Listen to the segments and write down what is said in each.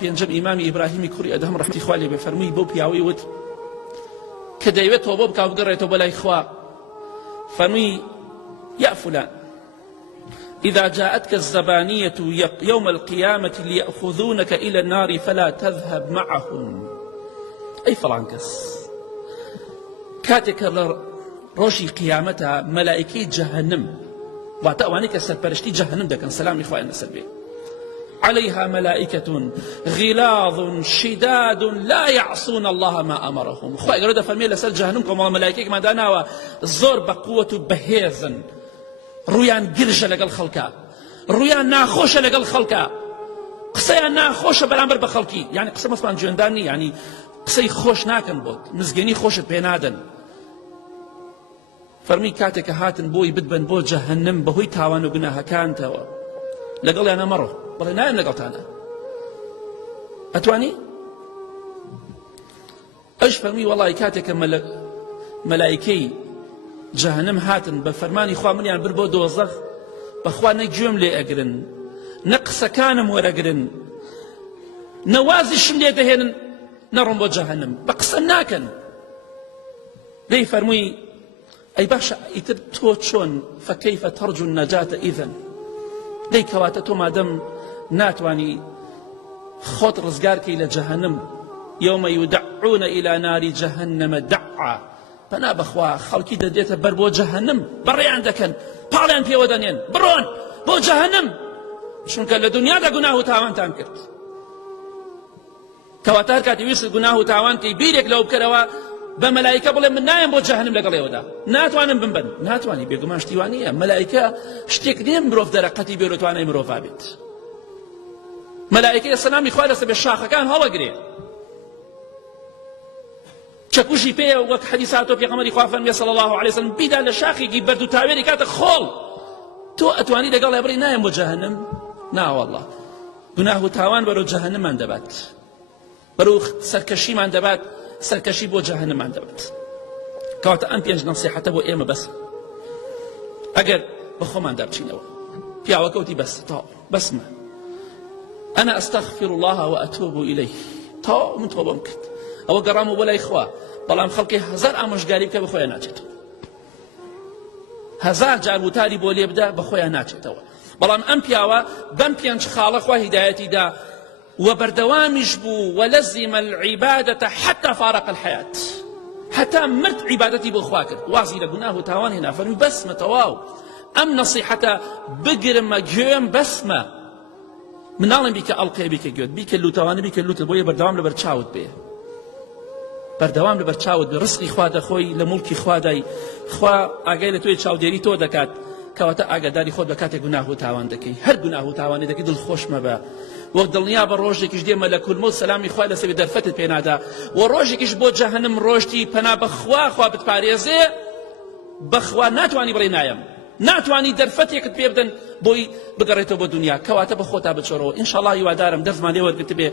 پێنجەم ئیمامی ئیبراهیمی کوڕی ئەدەم ڕەحمەتی خوا لێ بێ فەرمووی بۆ پیاوەی وت کە دەیەوێت تۆبە بکا بگەڕێتەوە بەلای خوا فەرمووی يا فلان إذا جاءتك الزبانية يوم القيامة ليأخذونك إلى النار فلا تذهب معهم أي فلان كس كاتك روشي قيامتها ملائكي جهنم واتأوانيك سرپرشتي جهنم دكن سلام إخوائنا سلبي عليها ملائكة غلاظ شداد لا يعصون الله ما أمرهم خواهي قالوا فرمي لسل جهنمكم والله ملائكيك ما داناوا زور بقوة بهيزن رويان قرجة لقل خلقا رويان ناخوشة لقل خلقا قصيا ناخوشة بالعمر بخلقي يعني قصة مثلا جونداني يعني قصي خوش ناكن بود مزقيني خوش بينادن فرمي كاتك هاتن بوي بدبن بو جهنم بهوي تاوان وقناها كانتوا لقل أنا مرة بڵێ نایم لەگەڵتانە ئەتوانی ئەش فەرمی وەڵی کاتێککە مەلایکەی جەهەنەم هاتن بە فەرمانی خوا منیان بر بۆ دۆزەخ بەخوا نە گوێم لێ ئەگرن نە قسەکانم وەرەگرن نە وازیشم لێ دەهێنن نەڕۆم بۆ جەهەنەم بە قسە ناکەن دەی فەرمووی ئەی باشە ئیتر تۆ چۆن فەکەیفە تەرجو النەجاتە ئیذەن دەی کەواتە تۆ مادەم ناتواني خۆت ڕزگارکەی لە جەهەنەم يوم يدعون إلى نار جهنم دعا پەنا بەخوا خەڵکی دەدێتە بەر بۆ جەهەنەم بەڕێیان دەکەن پاڵیان پێوە دەنێن بڕۆن بۆ جەهەنەم چونکە لە دنیادا گوناه و تاوانتان کرد کەواتە هەر کاتی ویست گوناه و تاوانکەی بیرێک لەو بکەرەوە بە مەلایکە بڵێ من نایم بۆ جەهەنەم لەگەڵێوەدا ناتوانم بمبەن ناتوانی بێگومان شتیوانیە مەلایکە شتێک نییە مرۆڤ دەرەقەتی بێ توانای مرۆڤ بێت مەلایکە سەلامی خوا لەسەر بێ شاخەکان هەڵەگرێ چەکوشی پێیە وەک حەدیث هاتۆ پێغەمبەری خوا فەرمێ صلی الله علیه وسلم بیدا لە شاخێکی بەرد و تاوێری کاتە خۆڵ تۆ ئەتوانی لەگەڵ بڕی نایم بۆ جەهەنەم ناوەڵڵا گوناه و تاوان بەرەو جەهەنەممان دەبات بەرەو سەرکەشیمان دەبات سەرکەشی بۆ جەهەنەممان دەبات کەواتە ئەم پێنج نەسیحەتە بۆ ئێمە بەس ئەگەر بە خۆمان دابچینەوە پیاوەکەوتی بەسمە أنا أستغفر الله وأتوب إليه تا من توبة مكت أو قرام ولا إخوة بلام خلقي هزار أمش قارب كبخويا ناجت هزار جار وتاري بولي يبدأ بخويا ناجت بلام أمبياوا بمبيانش خالق وهدايتي دا وبردوامش بو ولزم العبادة حتى فارق الحياة حتى مرت عبادتي بخواكر وازي لقناه تاوان هنا فرمي بسمة تواو أم نصيحة بقرم جيم بسمة مناڵم بیکە ئەڵقەیە بیکە گوێت بیکە لوتەوانە بیکە لوتت بۆیە بەردەوام لەبەر چاوت بێ بەردەوام لەبەر چاوت بێ ڕزقی خوا دەخۆی لە موڵکی خوادای خوا ئاگای لە تۆی چاودێری تۆ دەکات کەواتە ئاگاداری خۆت بە کاتێک گوناه و تاوان دەکەی هەر گوناه و تاوانێ دەکەی دڵخۆش مەبە وەک دڵنیا بە ڕۆژێکیش دێ مەلەکول مەوت سەلامی خوا لەسەر بێ دەرفەتت پێ نادا و ڕۆژێکیش بۆ جەهەنەم ڕۆژتی پەنا بەخوا خوا بتپارێزێ بەخوا ناتوانی بڕێ نایەم ناتوانی دەرفەتێکت پێ بدەن بۆی بگەڕێتەوە بۆ دنیا کەواتە بە خۆتا بچۆرەوە ئینشاءڵڵا هیوادارم دەستمان لێ وەرگرت بێ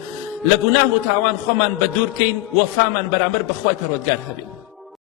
لە گوناه و تاوان خۆمان بە دوور بکەین وەفامان بەرامبەر بەخوای پەروەردگار هەبێ